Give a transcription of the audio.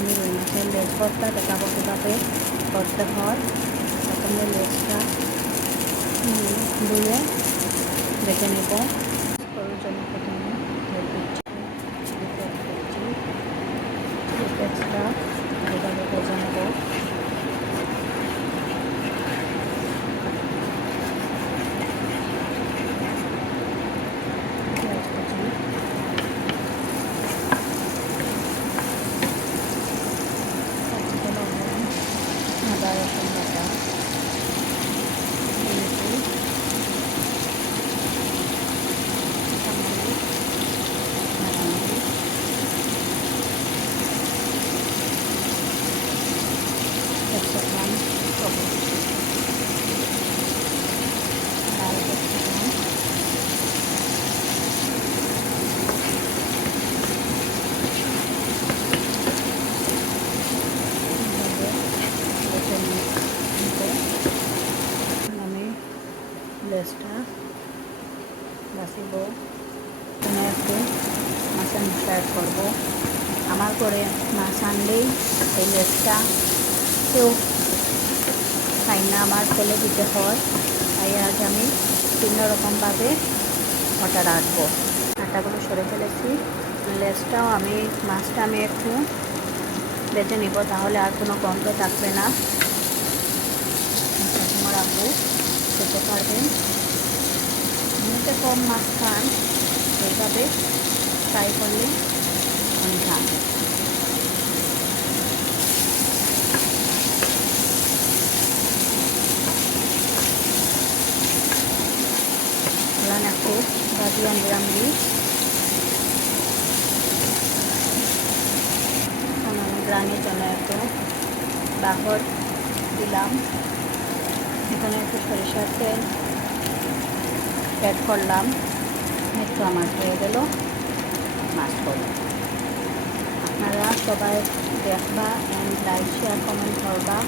আমি রুই মাছের লেজ ভর্তা দেখাবো কীভাবে করতে হয়। প্রথমে লেজটা ধুয়ে বেছে নেব। করার জন্য প্রথমে তেল দিচ্ছি, লেজটা এভাবে ভেজে নেব। আদা রসুন বাটা গ্রাম সবুজ ডাল 100 গ্রাম, আমি লেজটা বাছিব। এখানে একটু মাছের মশলা অ্যাড করবো। আমার করে মাছ আনলেই এই লেজটা কেউ খাই না, আমার ফেলে দিতে হয়। তাই আজ আমি ভিন্ন রকমভাবে ওটা রাখবো। আটাগুলো সরে ফেলেছি। লেজটাও মাছটা আমি একটু বেছে নিব, তাহলে আর কোনো গন্ধ থাকবে না। তোমার আব্বু খেতে পারবেন। এমনিতে কম মাছ খান, এইভাবে ফ্রাই করলে অনেক খান। একটু ভাজিয়ে নিলাম গ্রানের জন্য একটু বাহর দিলাম। এখানে একটু সরিষার তেল অ্যাড করলাম। একটু আমার হয়ে গেল মাছ করব। আপনারা সবাই দেখবা অ্যান্ড লাইক শেয়ার কমেন্ট করবা।